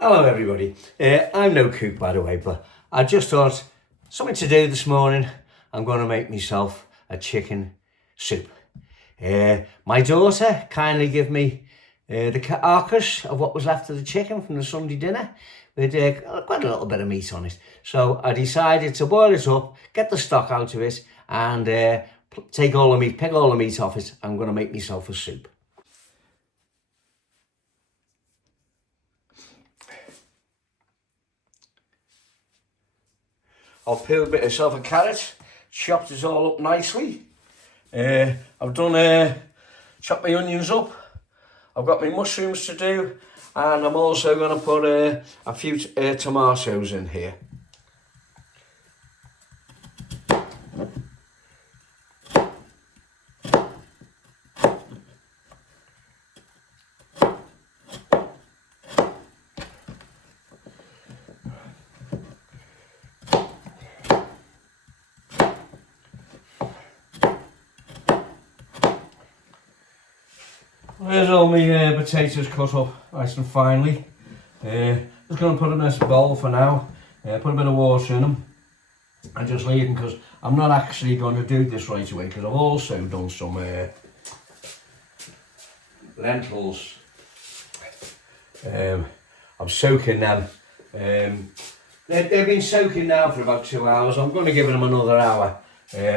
Hello everybody, I'm no cook by the way, but I just thought something to do this morning. I'm going to make myself a chicken soup. My daughter kindly gave me the carcass of what was left of the chicken from the Sunday dinner with quite a little bit of meat on it. So I decided to boil it up, get the stock out of it and take all the meat, pick all the meat off it. I'm going to make myself a soup. I've peeled a bit of a carrot, chopped it all up nicely. I've done chopped my onions up. I've got my mushrooms to do, and I'm also going to put a few tomatoes in here. There's all my potatoes cut up nice and finely. Just going to put them in a bowl for now. Put a bit of water in them and just leave them, because I'm not actually going to do this right away, because I've also done some lentils. I'm soaking them. They've been soaking now for about 2 hours. I'm going to give them another hour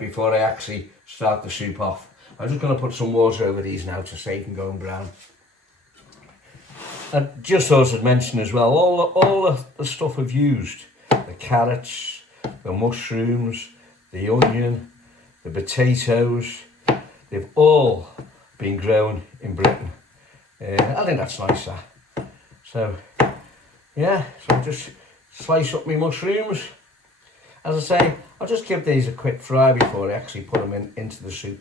before I actually start the soup off. I'm just going to put some water over these now to save them going brown. And just thought I'd mention as well, all the stuff I've used, the carrots, the mushrooms, the onion, the potatoes, they've all been grown in Britain. I think that's nice, that. So, yeah, so I'll just slice up my mushrooms. As I say, I'll just give these a quick fry before I actually put them into the soup.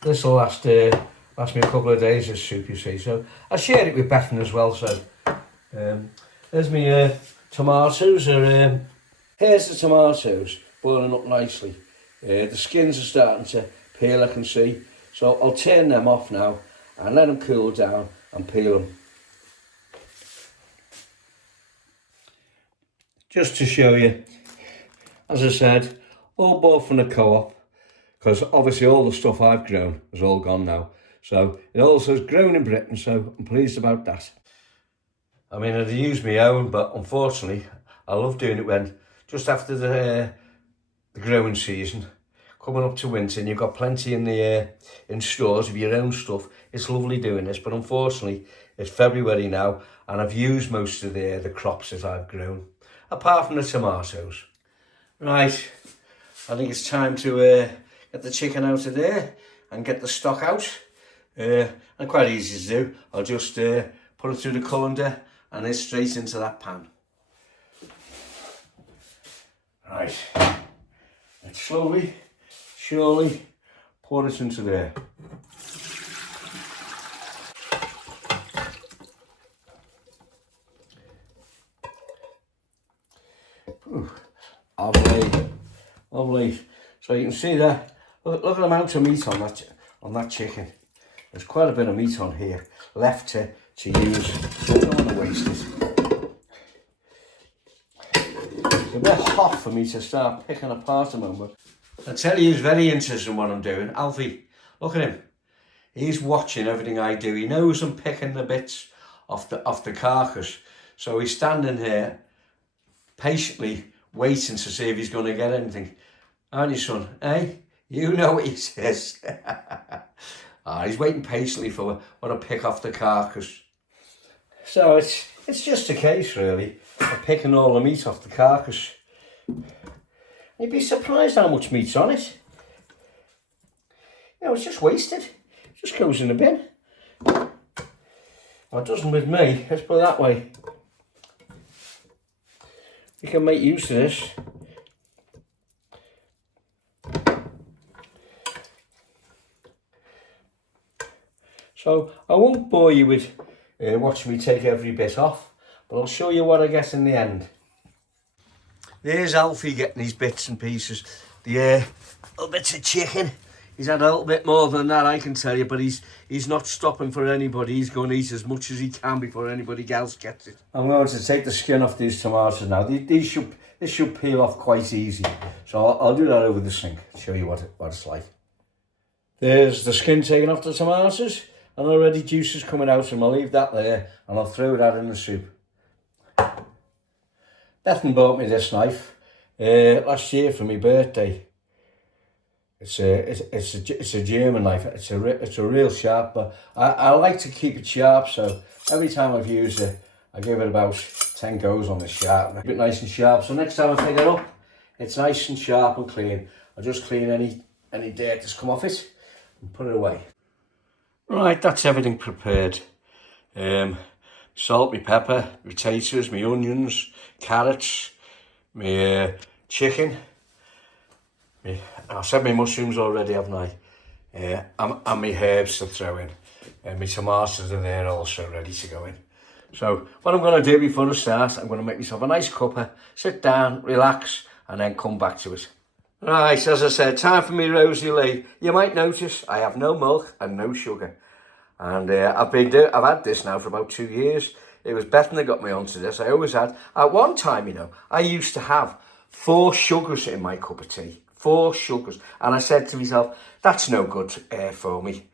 This will last me a couple of days, this soup, you see. So I shared it with Bethan as well. So there's my tomatoes. Here's the tomatoes boiling up nicely. The skins are starting to peel, I can see. So I'll turn them off now and let them cool down and peel them. Just to show you, as I said, all bought from the co-op. Because obviously all the stuff I've grown is all gone now. So it all says grown in Britain, so I'm pleased about that. I mean, I'd use my own, but unfortunately, I love doing it when, just after the growing season, coming up to winter, and you've got plenty in the in stores of your own stuff. It's lovely doing this, but unfortunately, it's February now, and I've used most of the crops that I've grown, apart from the tomatoes. Right, I think it's time to get the chicken out of there and get the stock out. And quite easy to do. I'll just put it through the colander and it's straight into that pan. Right, let's slowly, surely pour it into there. Ooh, lovely. So you can see that. Look at the amount of meat on that chicken. There's quite a bit of meat on here left to use, so I don't want to waste it. It's a bit hot for me to start picking apart a moment. I tell you, he's very interested in what I'm doing. Alfie, look at him. He's watching everything I do. He knows I'm picking the bits off the carcass. So he's standing here patiently waiting to see if he's going to get anything. Aren't you, son? Eh? You know what he says. He's waiting patiently for when I pick off the carcass. So it's just a case, really, of picking all the meat off the carcass. You'd be surprised how much meat's on it. You know, it's just wasted. It just goes in the bin. Well, it doesn't with me. Let's put it that way. You can make use of this. So I won't bore you with watching me take every bit off, but I'll show you what I get in the end. There's Alfie getting his bits and pieces. The little bits of chicken. He's had a little bit more than that, I can tell you, but he's not stopping for anybody. He's going to eat as much as he can before anybody else gets it. I'm going to take the skin off these tomatoes now. This should peel off quite easy. So I'll do that over the sink, show you what it's like. There's the skin taken off the tomatoes, and already juice is coming out, and I'll leave that there, and I'll throw that in the soup. Bethan bought me this knife last year for my birthday. It's a German knife. It's a real sharp, but I like to keep it sharp. So every time I've used it, I give it about 10 goes on the sharp. Keep it nice and sharp. So next time I pick it up, it's nice and sharp and clean. I'll just clean any dirt that's come off it and put it away. Right, that's everything prepared. Salt, my pepper, my potatoes, my onions, carrots, my chicken. I said my mushrooms already, haven't I? And my herbs to throw in. And my tomatoes are there also ready to go in. So what I'm going to do before I start, I'm going to make myself a nice cuppa, sit down, relax, and then come back to it. Right, as I said, time for me Rosy Lee. You might notice I have no milk and no sugar. And I've had this now for about 2 years. It was Bethan that got me onto this. I always had. At one time, you know, I used to have 4 sugars in my cup of tea. 4 sugars. And I said to myself, that's no good for me.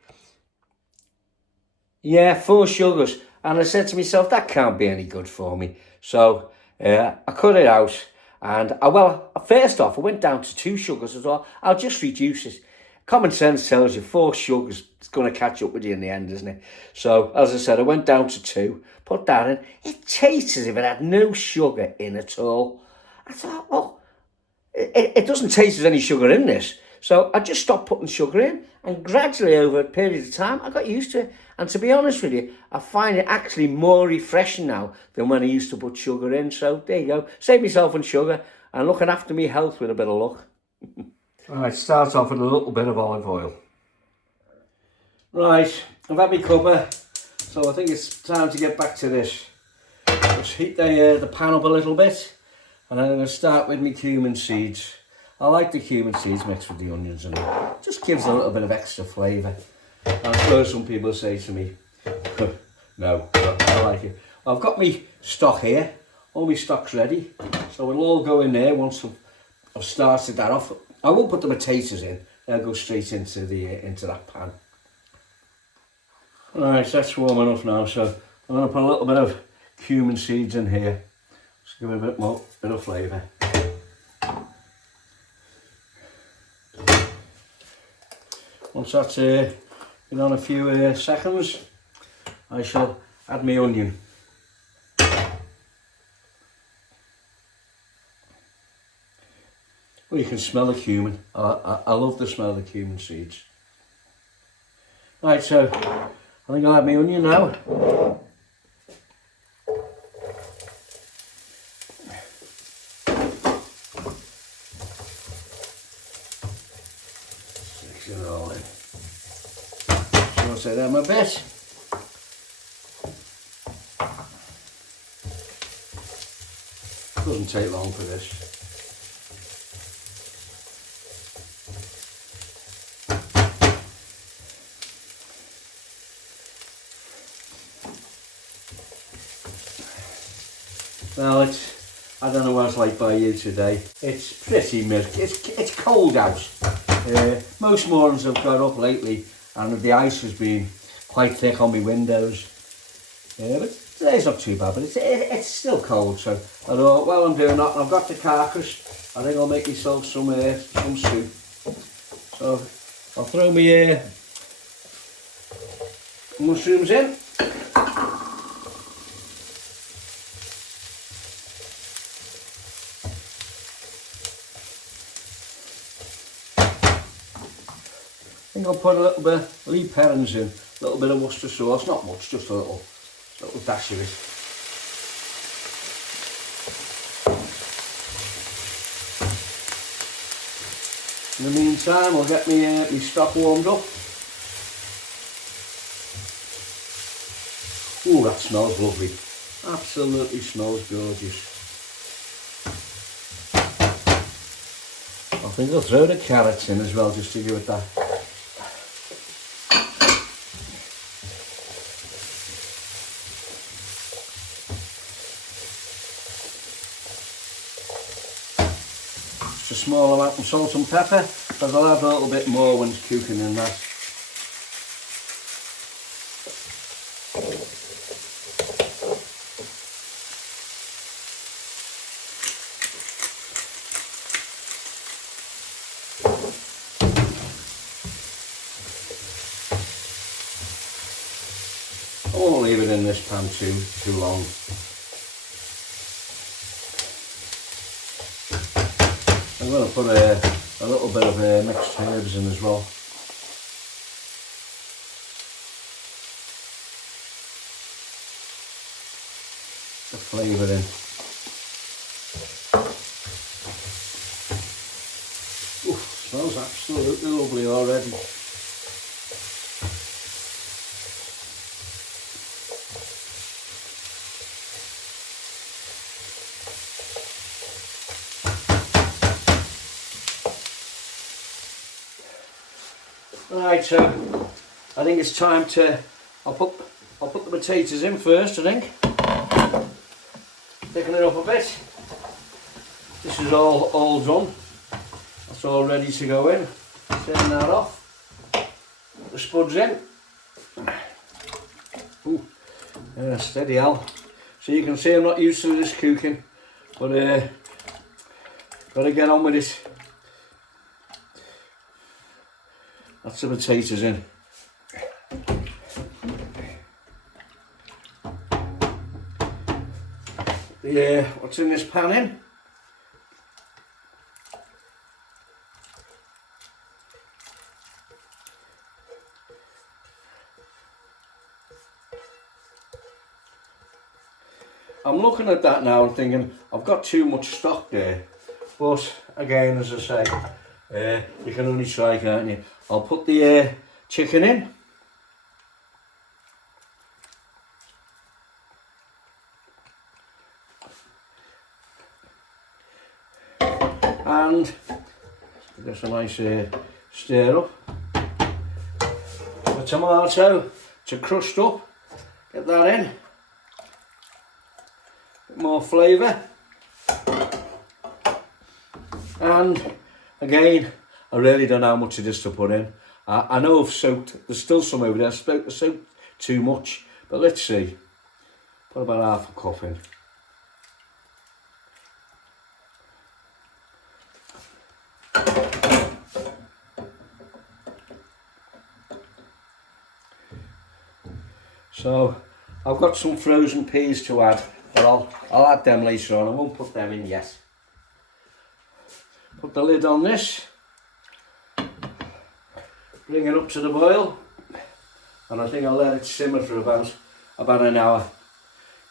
Yeah, 4 sugars. And I said to myself, that can't be any good for me. So I cut it out. And first off, I went down to 2 sugars as well. I'll just reduce it. Common sense tells you 4 sugars is going to catch up with you in the end, isn't it? So, as I said, I went down to 2, put that in. It tastes as if it had no sugar in at all. I thought, well, it doesn't taste as any sugar in this. So I just stopped putting sugar in, and gradually over a period of time, I got used to it. And to be honest with you, I find it actually more refreshing now than when I used to put sugar in. So there you go. Save myself on sugar and looking after me health with a bit of luck. Right, start off with a little bit of olive oil. Right, I've had my cuppa, so I think it's time to get back to this. Just heat the pan up a little bit, and I'm going to start with my cumin seeds. I like the cumin seeds mixed with the onions, and it just gives a little bit of extra flavour. And I suppose some people say to me, no, I like it. I've got my stock here, all my stock's ready, so it'll all go in there once I've started that off. I won't put the potatoes in, they'll go straight into that pan. Alright, that's warm enough now, so I'm going to put a little bit of cumin seeds in here. Just give it a bit of flavour. Once that's been on a few seconds, I shall add my onion. Well, you can smell the cumin. I love the smell of the cumin seeds. Right, so I think I'll add my onion now. Mix it all in. Saute them a bit. Doesn't take long for this. Well, I don't know what it's like by you today. It's pretty milky. It's cold out. Most mornings I've got up lately and the ice has been quite thick on my windows. But today's not too bad, but it's still cold. So I thought, while I'm doing that, I've got the carcass. I think I'll make myself some soup. So I'll throw my mushrooms in. I think I'll put a little bit of Lee Perrins in, a little bit of Worcester sauce, not much, just a little dash of it. In the meantime, I'll get my stock warmed up. Oh, that smells lovely. Absolutely smells gorgeous. I think I'll throw the carrots in as well, just to give it that a small amount of salt and pepper, but I'll add a little bit more when it's cooking in that. I won't leave it in this pan too long. I'm going to put a little bit of mixed herbs in as well. The flavour in. Ooh, smells absolutely lovely already. Right, so I think it's time to. I'll put the potatoes in first. I think thicken it up a bit. This is all done. That's all ready to go in. Turn that off. Put the spuds in. Ooh, yeah, steady Al. So you can see I'm not used to this cooking, but gotta get on with it. That's the potatoes in. Yeah, what's in this pan in? I'm looking at that now and thinking I've got too much stock there, but again, as I say, you can only try, can't you? I'll put the chicken in. And give a nice stir up. The tomato to crushed up, get that in. Bit more flavour. And again, I really don't know how much of this to put in. I know I've soaked, there's still some over there, I soaked too much, but let's see. Put about half a cup in. So I've got some frozen peas to add, but I'll add them later on. I won't put them in yet. Put the lid on this, bring it up to the boil, and I think I'll let it simmer for about an hour.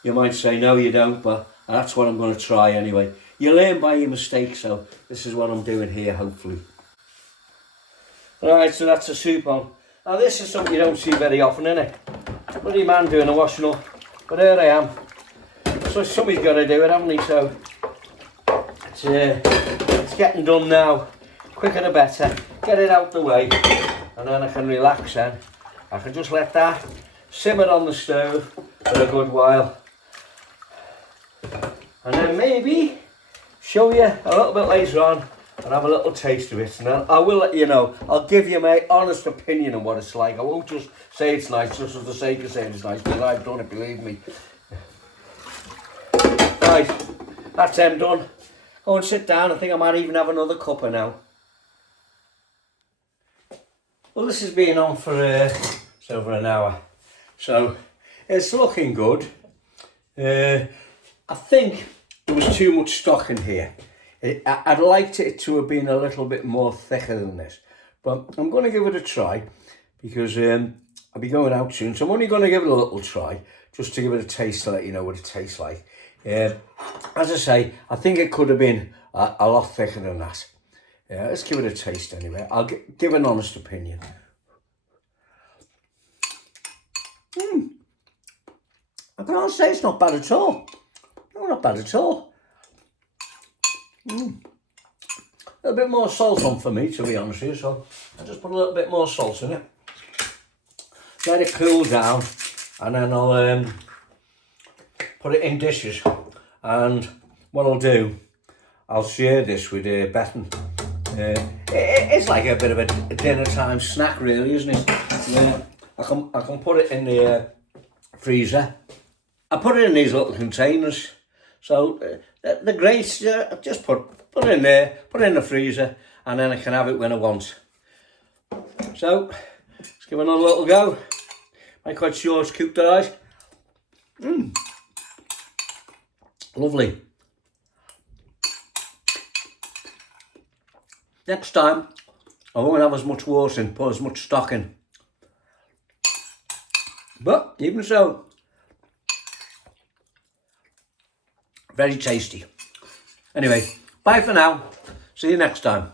You might say no you don't, but that's what I'm going to try anyway. You learn by your mistakes, so this is what I'm doing here, hopefully. Right, so that's the soup on. Now this is something you don't see very often, innit? Bloody man doing the washing up, but here I am. So somebody's got to do it, haven't he? So it's getting done now. Quicker the better. Get it out the way, and then I can relax then. I can just let that simmer on the stove for a good while. And then maybe show you a little bit later on and have a little taste of it. And I will let you know. I'll give you my honest opinion on what it's like. I won't just say it's nice just for the sake of saying it's nice, because I've done it, believe me. Right, that's them done. Go and sit down. I think I might even have another cuppa now. Well, this has been on for it's over an hour, so it's looking good. I think there was too much stock in here. I'd liked it to have been a little bit more thicker than this, but I'm going to give it a try because I'll be going out soon, so I'm only going to give it a little try just to give it a taste to let you know what it tastes like. As I say, I think it could have been a lot thicker than that. Yeah, let's give it a taste anyway. I'll give an honest opinion. I can't say it's not bad at all. No, not bad at all. A little bit more salt on for me, to be honest with you, so I'll just put a little bit more salt in it. Let it cool down, and then I'll put it in dishes. And what I'll do, I'll share this with Bethan. It's like a bit of a dinner time snack, really, isn't it? I can put it in the freezer. I put it in these little containers, so they're great. Just put it in there, put it in the freezer, and then I can have it when I want. So let's give it another little go. Make quite sure it's cooked alright. Lovely. Next time, I won't have as much water in, put as much stock in. But even so, very tasty. Anyway, bye for now. See you next time.